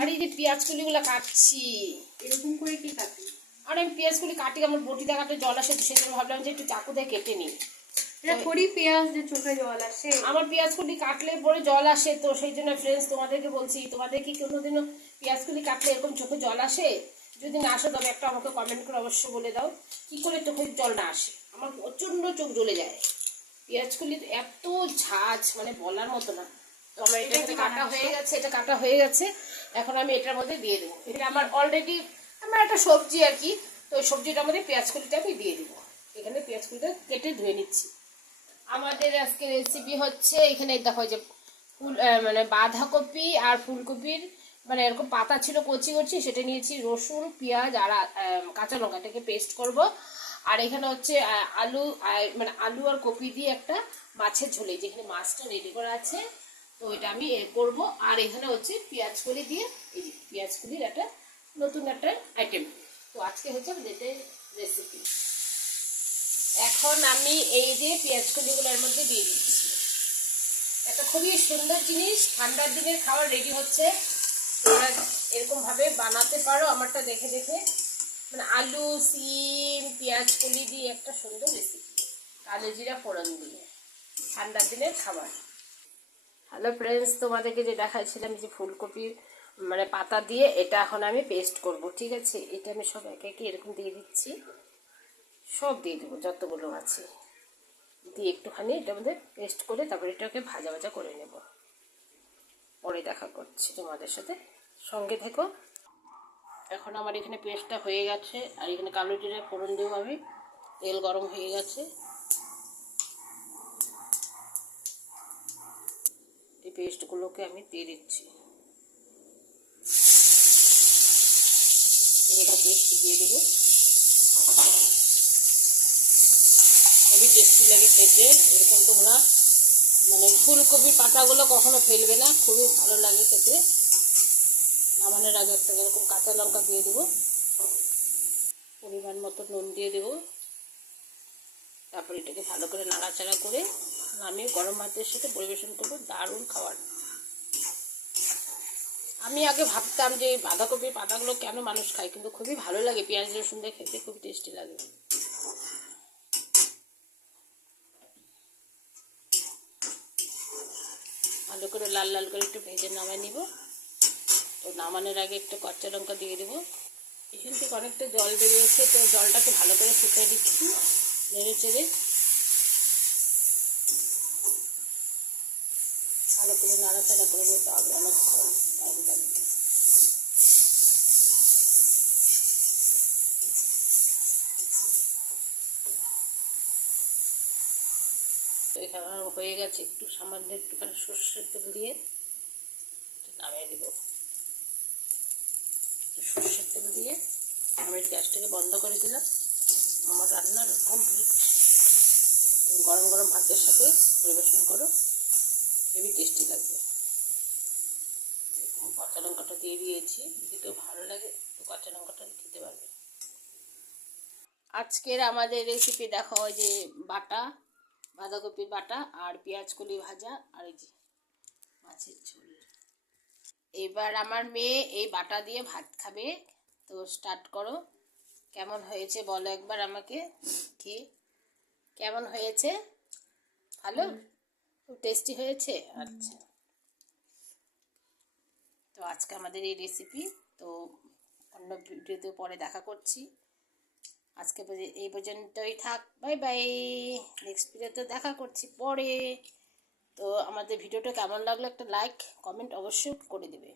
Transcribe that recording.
আর এই যে পেঁয়াজ কুলিগুলো কাটছি, এরকম করে কি কাটি? আর আমি পেঁয়াজ কুলি কাটি, আমার বটি দেখাতে জল আসে, সেজন্য ভাবলাম যে একটু চাকু দিয়ে কেটে নিই। এটা করি পেঁয়াজ যে চোখে জল আসে? আমার পেঁয়াজ কুলি কাটলে পরে জল আসে, তো সেই জন্য ফ্রেন্ডস তোমাদেরকে বলছি, তোমাদের কি কোনোদিনও পেঁয়াজ কুলি কাটলে এরকম চোখে জল আসে? যদি না আসে তবে একটা আমাকে কমেন্ট করে অবশ্যই বলে দাও কি করে চোখে জল না আসে। আমার প্রচণ্ড চোখ জ্বলে যায়, পেঁয়াজ কুলি এত ঝাঁজ মানে বলার মতো না। তো আমার এটা কাটা হয়ে গেছে, এটা কাটা হয়ে গেছে, এখন আমি এটার মধ্যে দিয়ে দেবো। এটা আমার অলরেডি আমার একটা সবজি আর কি, তো ওই সবজিটার মধ্যে পেঁয়াজ কুলিটা আমি দিয়ে দেবো। এখানে পেঁয়াজ কুলিটা কেটে ধুয়ে নিচ্ছি। আমাদের আজকে রেসিপি হচ্ছে, এখানে দেখো যে ফুল মানে বাঁধাকপি আর ফুলকপির মানে এরকম পাতা ছিল কচি কচি, সেটা নিয়েছি, রসুন পেঁয়াজ আর কাঁচা লঙ্কাটাকে পেস্ট করব। আর এখানে হচ্ছে আলু, মানে আলু আর কপি দিয়ে একটা মাছের ঝোলে, যেখানে মাছটা রেডি করা আছে, তো এটা আমি করব। আর এখানে হচ্ছে পেঁয়াজ কলি দিয়ে, এই যে পেঁয়াজ কলির একটা নতুন একটা আইটেম। তো আজকে হচ্ছে আমাদের রেসিপি। এখন আমি এই যে পেঁয়াজ কলিগুলোর মধ্যে দিয়ে দিচ্ছি। একটা খুবই সুন্দর জিনিস, ঠান্ডার দিনের খাবার রেডি হচ্ছে। তোমরা এরকমভাবে বানাতে পারো আমারটা দেখে দেখে। মানে আলু, সিম, পেঁয়াজ কলি দিয়ে একটা সুন্দর রেসিপি, কালো জিরা ফোড়ন দিয়ে ঠান্ডার দিনের খাবার। হ্যালো ফ্রেন্ডস, তোমাদেরকে যে দেখাচ্ছিলাম যে ফুলকপির মানে পাতা দিয়ে, এটা এখন আমি পেস্ট করব, ঠিক আছে? এটা আমি সব একে একে এরকম দিয়ে দিচ্ছি, সব দিয়ে দেবো যতগুলো আছে, দিয়ে একটুখানি এটার মধ্যে পেস্ট করে তারপরে এটাকে ভাজা ভাজা করে নেব। পরে দেখা করছি তোমাদের সাথে, সঙ্গে থেকো। এখন আমার এখানে পেস্টটা হয়ে গেছে, আর এখানে কালো জিরা ফোড়ন দেবো আমি। তেল গরম হয়ে গেছে, এই পেস্টগুলোকে আমি দিয়ে দিচ্ছি। এটা পেস্ট দিয়ে দেবো, খুবই টেস্টি লাগে খেতে। এরকম তোমরা মানে ফুলকপির পাতাগুলো কখনো ফেলবে না, খুবই ভালো লাগে খেতে। নামানোর আগে একটা এরকম কাঁচা লঙ্কা দিয়ে দেবো, পরিমাণ মতো নুন দিয়ে দেবো, তারপর এটাকে ভালো করে নাড়াচাড়া করে নামিয়ে গরম ভাতের সাথে পরিবেশন করবো। দারুণ খাবার। আমি আগে ভাবতাম যে বাঁধাকপির পাতাগুলো কেন মানুষ খায়, কিন্তু খুবই ভালো লাগে, পেঁয়াজ রসুন দিয়ে খেতে খুবই টেস্টি লাগে। ভালো করে লাল লাল করে একটু ভেজে নামাই নিব। তো নামানোর আগে একটু কাঁচা লঙ্কা দিয়ে দেবো। এখান থেকে অনেকটা জল বেরিয়েছে, তো জলটাকে ভালো করে শুকিয়ে দিচ্ছি, নেড়ে চেড়ে ভালো করে নাড়াচাড়া করে নিতে হবে অনেকক্ষণ। তো এখানে হয়ে গেছে, একটু সামান্য একটুখানি সর্ষের তেল দিয়ে নামিয়ে দেবো। সর্ষের তেল দিয়ে আমি গ্যাসটাকে বন্ধ করে দিলাম। আমার রান্নার কমপ্লিট। গরম গরম ভাতের সাথে পরিবেশন করো, হেভি টেস্টি লাগবে। কাঁচা লঙ্কাটা দিয়ে দিয়েছি, যদি ভালো লাগে তো কাঁচা লঙ্কাটা খেতে পারবে। আজকের আমাদের রেসিপি দেখো, ওই যে বাটা বাঁধাকপির বাটা আর পেঁয়াজ কলি ভাজা, আর এই যে মাছের ঝোল। এবার আমার মেয়ে এই বাটা দিয়ে ভাত খাবে, তো স্টার্ট করো। কেমন হয়েছে বলো একবার আমাকে, কি কেমন হয়েছে? ভালো, খুব টেস্টি হয়েছে। আচ্ছা, তো আজকে আমাদের এই রেসিপি। তো অন্য ভিডিওতে পরে দেখা করছি। আজকে এই পর্যন্তই থাক, বাই বাই। নেক্সট ভিডিওতে দেখা করছি পরে। তো আমাদের ভিডিওটা কেমন লাগলো একটা লাইক কমেন্ট অবশ্যই করে দেবে।